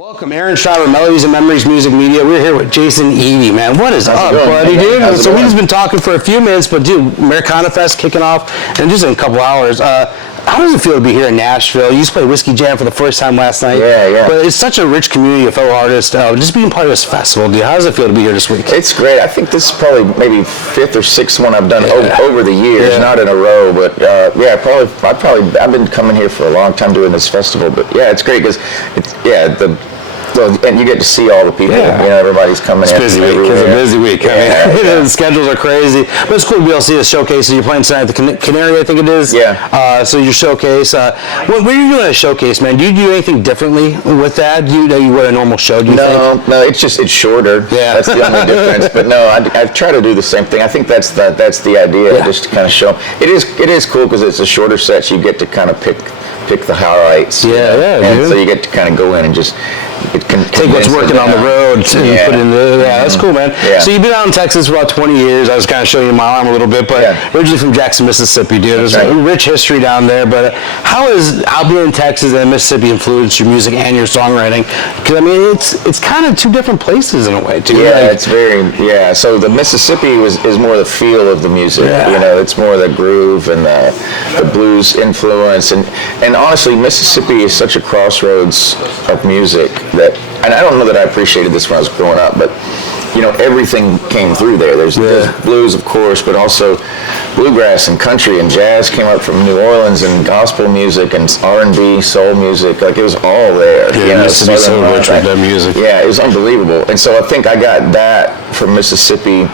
Welcome, Aaron Schreiber, Melodies and Memories Music Media. We're here with Jason Eady, man. What is up, buddy, dude? So we've just been talking for a few minutes, but dude, Americana Fest kicking off in just a couple hours. How does it feel to be here in Nashville? You used to play Whiskey Jam for the first time last night. Yeah. But it's such a rich community of fellow artists. Just being part of this festival, dude, how does it feel to be here this week? It's great. I think this is probably maybe fifth or sixth one I've done over the years, not in a row, but I've been coming here for a long time doing this festival. But yeah, it's great because and you get to see all the people. Yeah. You know, everybody's coming in. It's a busy week. The schedules are crazy, but it's cool to be able to see the showcase. So you're playing tonight at the Canary, I think it is. Yeah. So your showcase. When you're doing a showcase, man, do you do anything differently with that? Do you what a normal show? Do you think? No. It's shorter. Yeah. That's the only difference. But no, I try to do the same thing. I think that's the idea, just to kind of show. It is cool because it's a shorter set. So you get to kind of pick the highlights. And so you get to kind of go in and just take what's working on the road and put it in that's cool, man. So you've been out in Texas for about 20 years. I was kind of showing you my arm a little bit, but originally from Jackson, Mississippi, dude. There's a rich history down there, but how has out being in Texas and Mississippi influenced your music and your songwriting? Because I mean, it's kind of two different places in a way, too. It's very, so the Mississippi is more the feel of the music. You know, it's more the groove and the blues influence, and honestly, Mississippi is such a crossroads of music that, and I don't know that I appreciated this when I was growing up, but you know, everything came through there. There's blues, of course, but also bluegrass and country and jazz came up from New Orleans, and gospel music and R&B, soul music. Like, it was all there. Yeah, Mississippi so rich with that music. Yeah, it was unbelievable. And so I think I got that from Mississippi.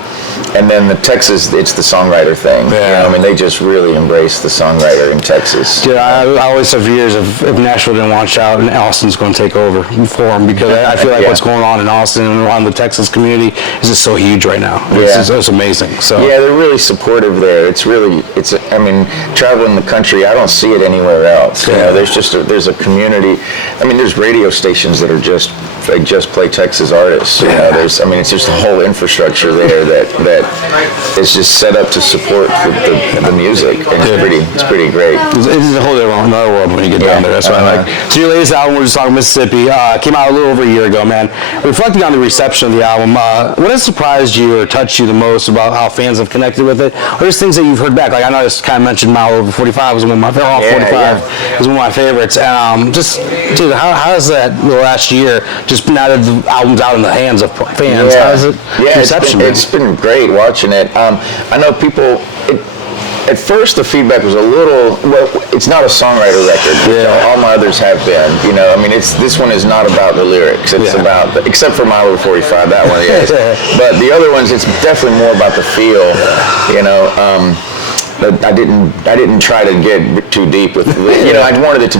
And then the Texas, it's the songwriter thing. You know, I mean, they just really embrace the songwriter in Texas. Dude, I always said for years, if Nashville didn't watch out, and Austin's going to take over for them, because I feel like what's going on in Austin and around the Texas community is just so huge right now. It's amazing. So they're really supportive there. I mean, traveling the country, I don't see it anywhere else. You know, there's a community. I mean, there's radio stations that are just play Texas artists. You know, it's just a whole infrastructure there that is just set up to support the music, and it's pretty great. It's a whole another world when you get down there. That's what I like. So your latest album, we're just talking Mississippi, came out a little over a year ago, man. Reflecting on the reception of the album, what has surprised you or touched you the most about how fans have connected with it? Or just things that you've heard back? Like, I know I just kind of mentioned Mile Over 45 was one of my favorites. Just, dude, how has that the last year, just now that the album's out in the hands of fans, how is it? It's been great watching it. I know people. At first, the feedback was a little. Well, it's not a songwriter record. All my others have been. You know, I mean, this one is not about the lyrics. It's about, except for Mile Over 45, that one is. But the other ones, it's definitely more about the feel. You know. But I didn't try to get too deep with it. You know, I wanted it to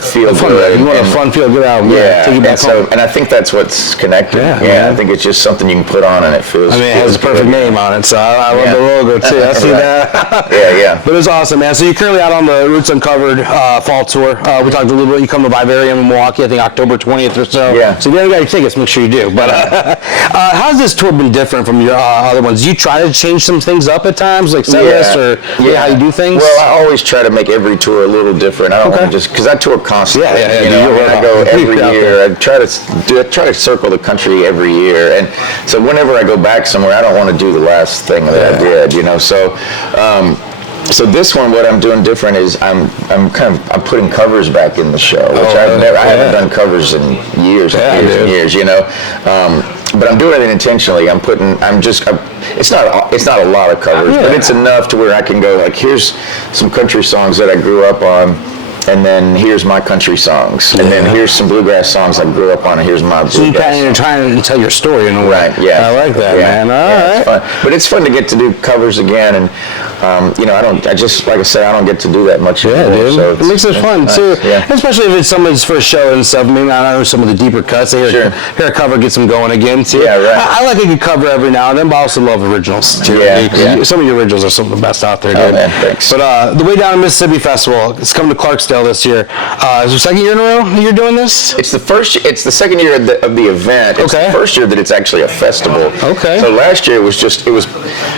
feel good. You want a fun, feel good album. And I think that's what's connected. I think it's just something you can put on and it feels. I mean, it has a perfect name on it, so I love the logo too. I see that. But it's awesome, man. So you're currently out on the Roots Uncovered fall tour. We talked a little bit. You come to Vivarium in Milwaukee, I think October 20th or so. So if you haven't got your tickets, make sure you do. But how has this tour been different from your other ones? Do you try to change some things up at times, like set list or how you do things? Well, I always try to make every tour a little different. I don't want to just, because I tour constantly. You know, I go every year. I try to circle the country every year, and so whenever I go back somewhere, I don't want to do the last thing that I did. You know, so. So this one, what I'm doing different is I'm putting covers back in the show, which I haven't done covers in years and years. You know. But I'm doing it intentionally. It's not a lot of covers, but it's enough to where I can go, like, here's some country songs that I grew up on, and then here's my country songs, and then here's some bluegrass songs I grew up on, and here's my bluegrass. So you're trying to tell your story in a way. Right, I like that, man. All right. It's fun. But it's fun to get to do covers again, and you know, like I said, I don't get to do that much anymore. Dude. So it makes it fun too, especially if it's someone's first show and stuff. I mean, I know some of the deeper cuts. Hear a cover gets them going again too. I like a good cover every now and then, but I also love originals too. Some of your originals are some of the best out there, dude. Man, thanks. But the Way Down to Mississippi Festival, it's coming to Clarksdale this year. Is it the second year in a row you're doing this? It's the second year of the event. It's the first year that it's actually a festival. So last year it was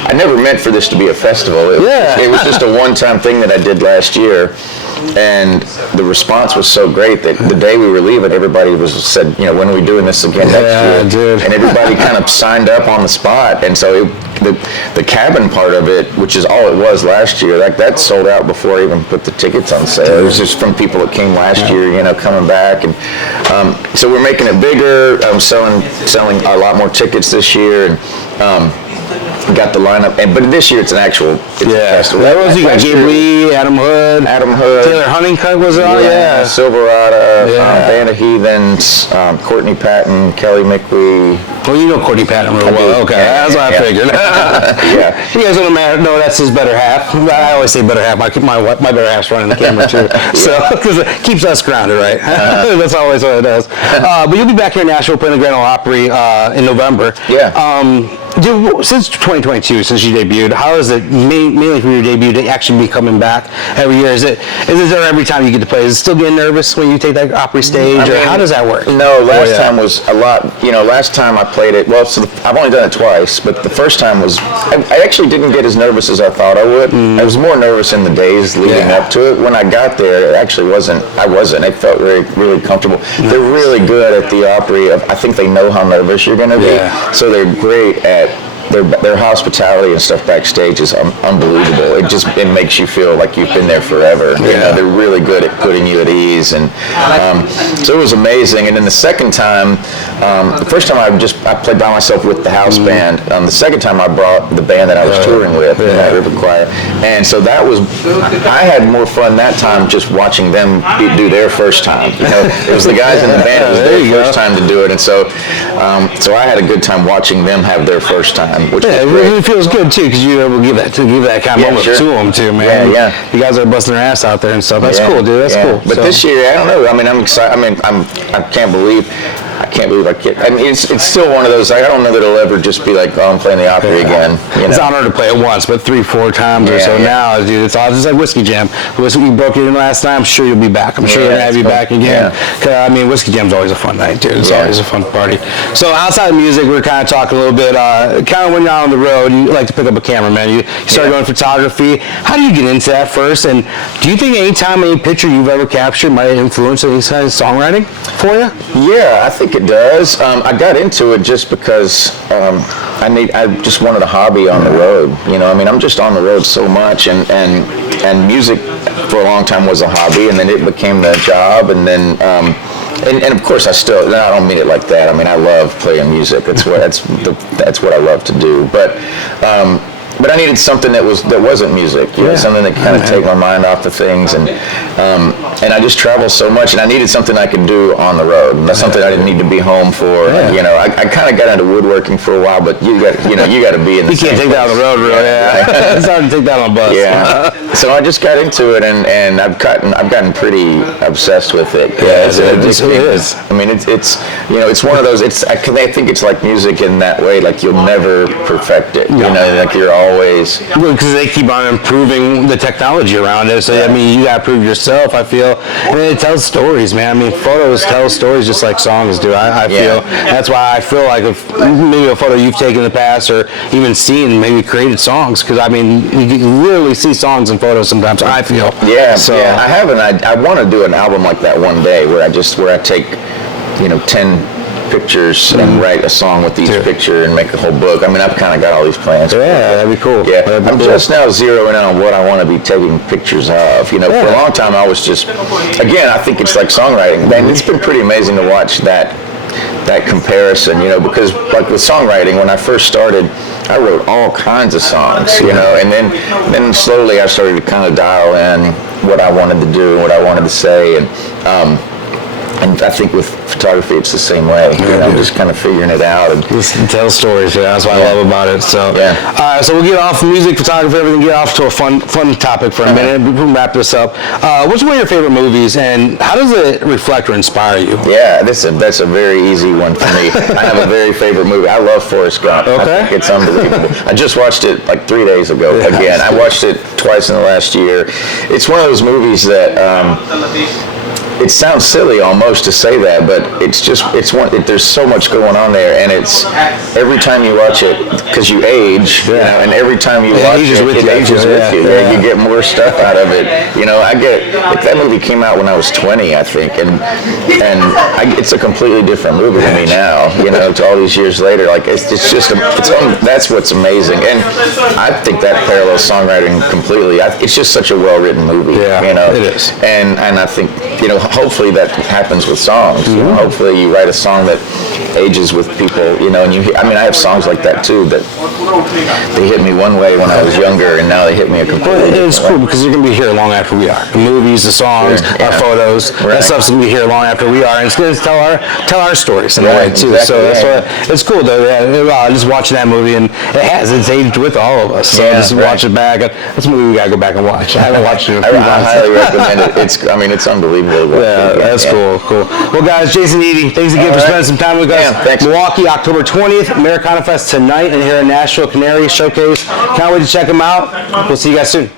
I never meant for this to be a festival. It was just a one-time thing that I did last year. and the response was so great that the day we were leaving, everybody said, you know, when are we doing this again next year? Dude. And everybody kind of signed up on the spot, and so the cabin part of it, which is all it was last year, like that sold out before I even put the tickets on sale. It was just from people that came last year, you know, coming back, and so we're making it bigger. I'm selling a lot more tickets this year, and got the lineup, but this year it's an actual festival. That was you got Gabe Lee, Adam Hood, Taylor Huntington was on, Silverado, Band of Heathens, Courtney Patton, Kelly McWee. Well, you know Courtney Patton real well. Okay, that's what I figured. You guys don't know that's his better half. I always say better half. My better half's running the camera too, so because it keeps us grounded, right? That's always what it does. But you'll be back here in Nashville playing the Grand Ole Opry in November. Dude, since 2022, since you debuted, how is it mainly from your debut to actually be coming back every year? Is it there every time you get to play? Is it still getting nervous when you take that Opry stage, or how does that work? No, last time was a lot. You know, last time I played it. Well, so I've only done it twice, but the first time was I actually didn't get as nervous as I thought I would. I was more nervous in the days leading up to it. When I got there, it actually wasn't. I wasn't. It felt really comfortable. Nice. They're really good at the Opry. I think they know how nervous you're going to be, so they're great at. Their hospitality and stuff backstage is unbelievable. It makes you feel like you've been there forever. You know, they're really good at putting you at ease, and so it was amazing. And then the second time, the first time I played by myself with the house band. The second time I brought the band that I was touring with, the Night River Choir, and so I had more fun that time just watching them do their first time. You know, it was the guys in the band. It was their first time to do it, and so I had a good time watching them have their first time. Which it feels good too because you're able to give that kind of moment to them too, man. You guys are busting their ass out there and stuff. That's cool, dude. That's cool. But this year, I don't know. I mean, I'm excited. I mean, I can't believe I can't. I mean, it's still one of those. I don't know that it'll ever just be like, oh, I'm playing the Opry again. It's an honor to play it once, but 3-4 times or so now, dude. It's all just like Whiskey Jam. We broke it in last night. I'm sure you'll be back. I'm sure they're gonna have you back again. I mean, Whiskey Jam's always a fun night, dude. It's always a fun party. So outside of music, we're kind of talking a little bit. Kind of when you're on the road, you like to pick up a camera, man. You started doing photography. How do you get into that first? And do you think any picture you've ever captured might influence any kind of songwriting for you? Yeah, I think it does. I got into it just because I just wanted a hobby on the road. You know, I mean, I'm just on the road so much, and music for a long time was a hobby, and then it became the job, and then and of course I don't mean it like that. I mean, I love playing music. That's what I love to do. But I needed something that wasn't music, you know, something that kind of take my mind off the things, and I just travel so much, and I needed something I could do on the road. And that's something I didn't need to be home for. You know, I kind of got into woodworking for a while, but you got to be in the. You can't take that on the road, really. It's hard to take that on a bus. So I just got into it, and I've gotten pretty obsessed with it. It is. I mean, it's it's one of those. I think it's like music in that way. Like you'll never perfect it. You know, like you're always because they keep on improving the technology around it. So I mean, you gotta prove yourself. I feel, and it tells stories, man. I mean, photos tell stories just like songs do. I feel that's why I feel like if maybe a photo you've taken in the past or even seen, maybe created songs. Because I mean, you can literally see songs in photos sometimes. I feel. I haven't. I want to do an album like that one day where I take 10 pictures and write a song with each picture and make a whole book. I mean, I've kind of got all these plans. That'd be cool. I'm just now zeroing in on what I want to be taking pictures of. For a long time I was just, again, I think it's like songwriting. Man, it's been pretty amazing to watch that comparison, because like with songwriting, when I first started, I wrote all kinds of songs, and then slowly I started to kind of dial in what I wanted to do, what I wanted to say, and I think with photography, it's the same way. I'm just kind of figuring it out and just tell stories. That's what I love about it. So, so we'll get off music, photography, everything. Get off to a fun topic for a minute. We can wrap this up. What's one of your favorite movies, and how does it reflect or inspire you? Yeah, that's a very easy one for me. I have a very favorite movie. I love Forrest Gump. Okay. I think it's unbelievable. I just watched it like 3 days ago again. I watched it twice in the last year. It's one of those movies that it sounds silly almost to say that, but there's so much going on there, and it's every time you watch it, because you age, and every time you watch it, it ages with you. You get more stuff out of it. If that movie came out when I was 20, I think, and it's a completely different movie to me now. To all these years later, like that's what's amazing, and I think that parallels songwriting completely. It's just such a well-written movie. It is, and I think hopefully that happens with songs. Hopefully you write a song that ages with people. And I have songs like that too that they hit me one way when I was younger, and now they hit me a completely different way. It's cool because you're gonna be here long after we are. The movies, the songs, our photos, that stuff's gonna be here long after we are, and it's gonna tell our stories in a way too. Exactly, so that's why it's cool though. Just watching that movie, and it's aged with all of us. So just watch it back. That's a movie we gotta go back and watch. I haven't watched it in a few months. I highly recommend it. It's unbelievable. That's cool. Well, guys, Jason Eady, thanks again for spending some time with us. Thanks. Milwaukee, October 20th, Americana Fest tonight, and here in Nashville, Canary Showcase. Can't wait to check them out. We'll see you guys soon.